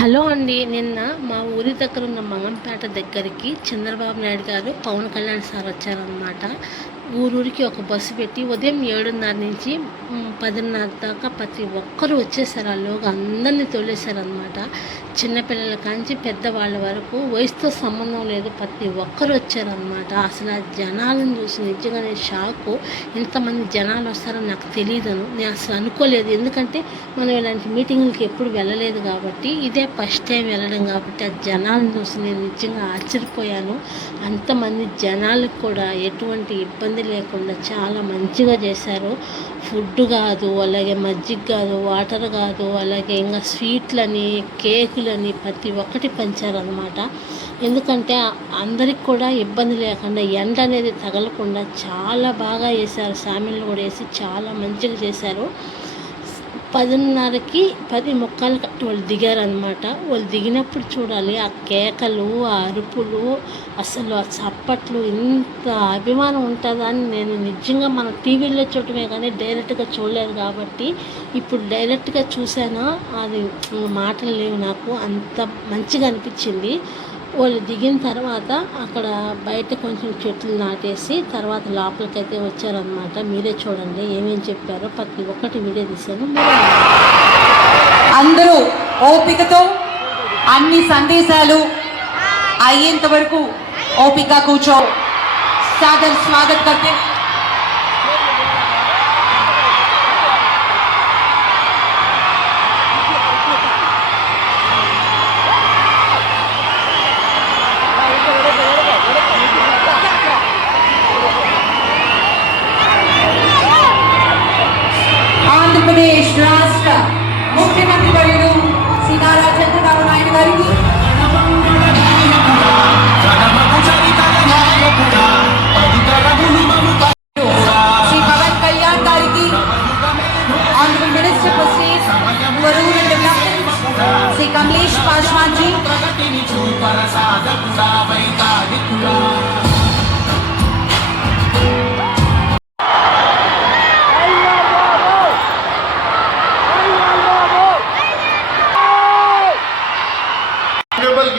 Hello అండి. నిన్న మా ఊరి దగ్గర ఉన్న మంగంపేట దగ్గరికి చంద్రబాబు నాయుడు గారు, పవన్ కళ్యాణ్ సార్ వచ్చారనమాట. ఊరూరికి ఒక బస్సు పెట్టి ఉదయం 7:30 నుంచి 10:30 దాకా ప్రతి ఒక్కరూ వచ్చేసారు. ఆలోగా అందరినీ తోలేశారనమాట. చిన్నపిల్లల కాంచి పెద్దవాళ్ళ వరకు వయసుతో సంబంధం లేదు, ప్రతి ఒక్కరు వచ్చారనమాట. అసలు ఆ జనాలను చూసి నిజంగా నేను షాకు. ఇంతమంది జనాలు వస్తారని నాకు తెలియదును, నేను అసలు అనుకోలేదు. ఎందుకంటే మనం ఇలాంటి మీటింగులకి ఎప్పుడు వెళ్ళలేదు కాబట్టి, ఇదే ఫస్ట్ టైం వెళ్ళడం కాబట్టి ఆ జనాలను చూసి నేను నిజంగా ఆశ్చర్యపోయాను. అంతమంది జనాలకు కూడా ఎటువంటి ఇబ్బంది లేకుండా చాలా మంచిగా చేశారు. ఫుడ్ కాదు, అలాగే మజ్జిగ కాదు, వాటర్ కాదు, అలాగే ఇంకా స్వీట్లని, కేకులని ప్రతి ఒక్కటి పంచారనమాట. ఎందుకంటే అందరికి కూడా ఇబ్బంది లేకుండా, ఎండ అనేది తగలకుండా చాలా బాగా వేశారు. సామిన్లు కూడా వేసి చాలా మంచిగా చేశారు. 10:30కి 10:45 వాళ్ళు దిగారనమాట. వాళ్ళు దిగినప్పుడు చూడాలి ఆ కేకలు, ఆ అరుపులు, అసలు ఆ చప్పట్లు, ఇంత అభిమానం ఉంటుందా అని నేను నిజంగా మనం టీవీలో చూడటమే కానీ డైరెక్ట్గా చూడలేదు కాబట్టి ఇప్పుడు డైరెక్ట్గా చూసాను. అది మాటలు లేవు నాకు, అంత మంచిగా అనిపించింది. వాళ్ళు దిగిన తర్వాత అక్కడ బయట కొంచెం చెట్లు నాటేసి తర్వాత లోపలికైతే వచ్చారనమాట. మీరే చూడండి ఏమేమి చెప్పారో, ప్రతి ఒక్కటి వీడియో తీశాను. అందరూ ఓపికతో అన్ని సందేశాలు అయ్యేంత వరకు ఓపిక కూర్చో. సాదర్ స్వాగత్ करते ఆంధ్రప్రదేశ్ రాష్ట్ర ముఖ్యమంత్రి వర్యులు శ్రీ నారా చంద్రబాబు నాయుడు గారికి, శ్రీ పవన్ కళ్యాణ్ గారికి, honourable minister for state for rural development Shri Kamlesh Paswan ji,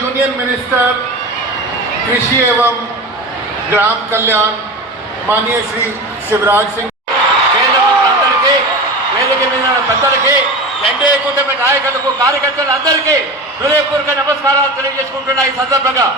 union minister कृषि एवं ग्राम कल्याण माननीय श्री शिवराज सिंह, కేంద్ర మంత్రులందరికీ, వేదిక మీద పెద్దలకి, ఎన్డీఏ కూటమి నాయకులకు, కార్యకర్తలందరికీ హృదయపూర్వక నమస్కారాలు తెలియజేసుకుంటున్నా. ఈ సందర్భంగా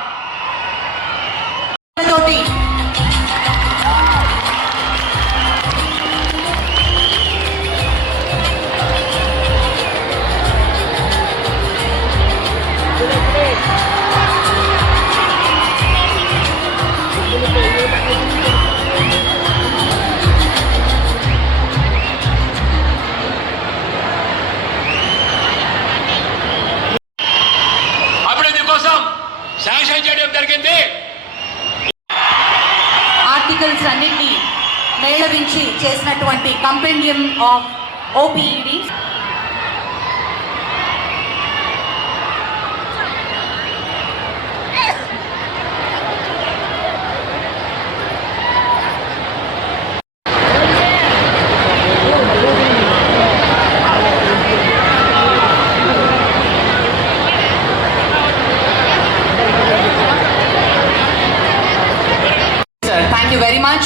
శాంక్షన్ చేయడం జరిగింది. ఆర్టికల్స్ అన్నింటినీ మేళవించి చేసినటువంటి కంపెండియం ఆఫ్ ఓపీఈడి वेरी मच.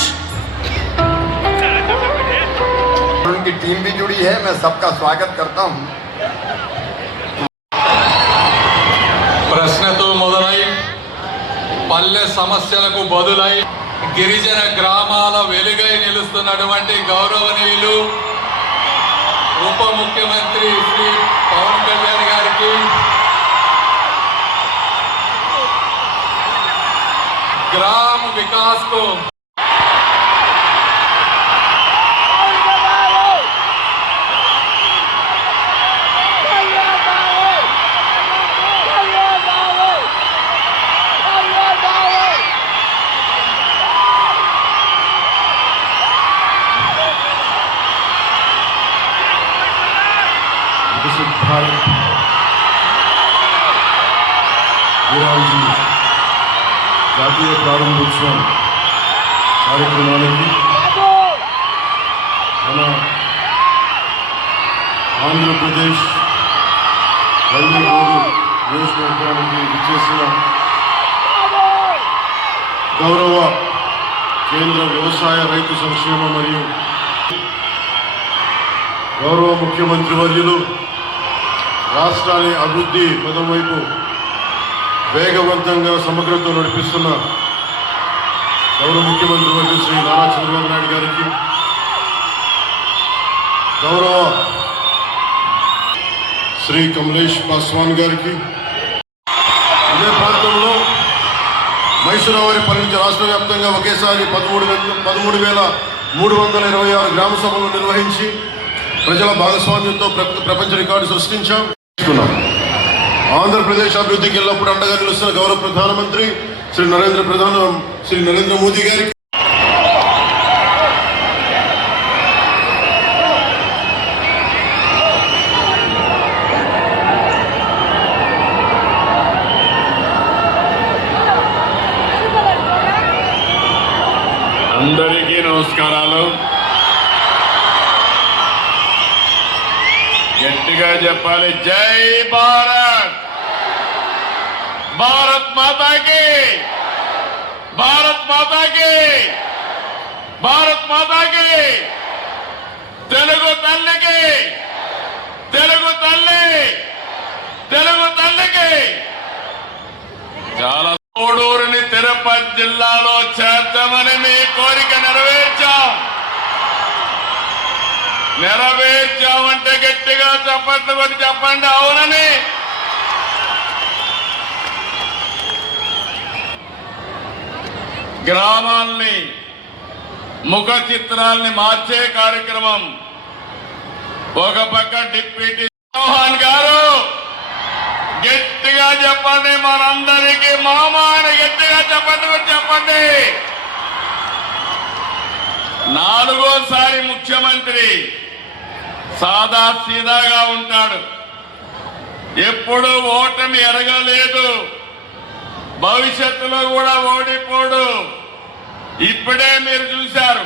उनकी टीम भी जुड़ी है, मैं सबका स्वागत करता हूं. ప్రశ్నతో మొదలై పల్లె సమస్యలకు బదులై గిరిజన గ్రామాల వెలుగై నిలుస్తున్నటువంటి గౌరవనీయులు ఉప ముఖ్యమంత్రి శ్రీ పవన్ కళ్యాణ్ గారికి, ग्राम विकास को विकसित भारत జాతీయ ప్రారంభోత్సవం కార్యక్రమానికి మన ఆంధ్రప్రదేశ్ రైల్వే బోర్డు నియోజకవర్గానికి విచ్చేసిన గౌరవ కేంద్ర వ్యవసాయ రైతు సంక్షేమ మరియు గౌరవ ముఖ్యమంత్రి వర్యులు రాష్ట్రాన్ని అభివృద్ధి పదం వైపు వేగవంతంగా సమగ్రతతో నడిపిస్తున్న గౌరవ ముఖ్యమంత్రి వర్యులు శ్రీ నారా చంద్రబాబు నాయుడు గారికి, గౌరవ శ్రీ కమలేష్ పాస్వాన్ గారికి, ఇదే ప్రాంతంలో మైసూరావారిపల్లి నుంచి రాష్ట్ర వ్యాప్తంగా ఒకేసారి 13,326 గ్రామ సభలు నిర్వహించి ప్రజల భాగస్వామ్యంతో ప్రపంచ రికార్డు సృష్టించాం. ఆంధ్రప్రదేశ్ అభివృద్ధికి ఎల్లప్పుడూ అండగా నిలుస్తున్న గౌరవ ప్రధానమంత్రి శ్రీ నరేంద్ర మోదీ గారికి, అందరికీ నమస్కారాలు. గట్టిగా చెప్పాలి, జై భారత్, భారత్ మాతాకి, భారత్ మాతాకి, భారత్ మాతాకి, తెలుగు తల్లికి, తెలుగు తల్లి, తెలుగు తల్లికి. చాలా కోడూరుని తిరుపతి జిల్లాలో చేద్దామని మీ కోరిక నెరవేర్చామంటే గట్టిగా చప్పట్లు కొట్టి చెప్పండి అవునని. గ్రామాల్ని ముఖ చిత్రాల్ని మార్చే కార్యక్రమం. ఒక పక్క డిప్యూటీ చౌహాన్ గారు గట్టిగా చెప్పండి, మనందరికీ మామ అని గట్టిగా చెప్పండి. 4వ ముఖ్యమంత్రి సాదా సీదాగా ఉంటాడు, ఎప్పుడు ఓటమి ఎరగలేదు, భవిష్యత్తులో కూడా ఓడిపోడు. ఇప్పుడే మీరు చూశారు.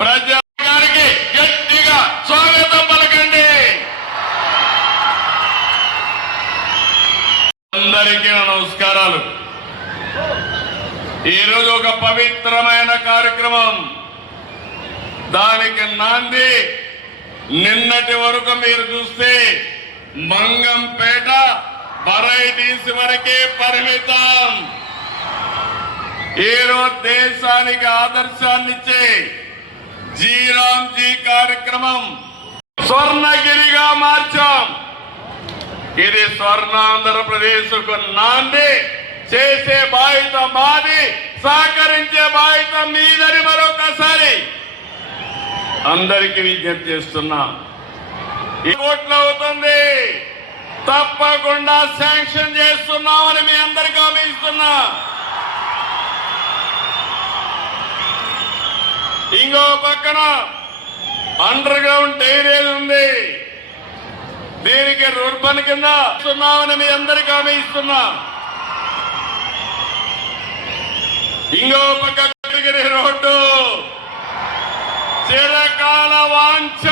ప్రజా గారికి గట్టిగా స్వాగతం పలకండి. అందరికీ నమస్కారాలు. ఈరోజు ఒక పవిత్రమైన కార్యక్రమం, దానికి నాంది. నిన్నటి వరకు మీరు చూస్తే మంగంపేట వెరైటీస్ వరకే పరిమితం. ఈరోజు దేశానికి ఆదర్శాన్నిచ్చే జీరాంజీ కార్యక్రమం స్వర్ణగిరిగా మార్చాం. ఇది స్వర్ణాంధ్రప్రదేశ్కు నాంది. చేసే బాధ్యత మాది, సహకరించే బాధ్యత మీదని మరొకసారి అందరికీ విజ్ఞప్తి చేస్తున్నా. ఈ కోట్లు అవుతుంది, తప్పకుండా శాంక్షన్ చేస్తున్నామని మీ అందరికీ హామీ ఇస్తున్నా. ఇంకో పక్కన అండర్ గ్రౌండ్ డ్రైనేజ్ ఉంది, దీనికి రూర్బన్ కింద ఇస్తున్నామని మీ అందరికీ హామీ ఇస్తున్నా. ఇంకో పక్క కటిగిరి రోడ్డు చిరకాల వాంఛ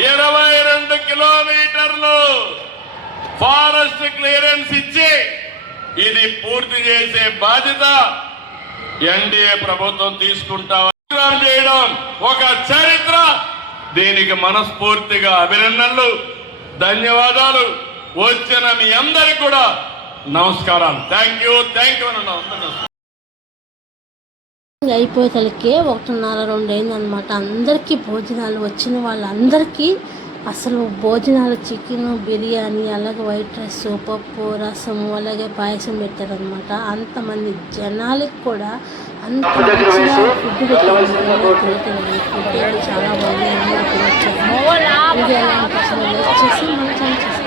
22 కిలోమీటర్లు ఫారెస్ట్ క్లియరెన్స్ ఇచ్చి ఇది పూర్తి చేసే బాధ్యత ఎన్డీఏ ప్రభుత్వం తీసుకుంటాం చేయడం ఒక చరిత్ర. దీనికి మనస్ఫూర్తిగా అభినందనలు, ధన్యవాదాలు. వచ్చిన మీ అందరికి కూడా నమస్కారాలు. థ్యాంక్ యూ అన్న. అయిపోయేసరికి 1:30-2 అయిందనమాట. అందరికీ భోజనాలు, వచ్చిన వాళ్ళందరికీ అసలు భోజనాలు చికెన్, బిర్యానీ, అలాగే వైట్ రైస్, పప్పు, రసము, అలాగే పాయసం పెట్టారనమాట. అంతమంది జనాలకి కూడా అంత మంచిగా ఫుడ్ పెట్టారు. ఫుడ్ చాలా బాగుంది. ఇది ఎలా అనిపిస్తుంది వచ్చేసి మన ఛానల్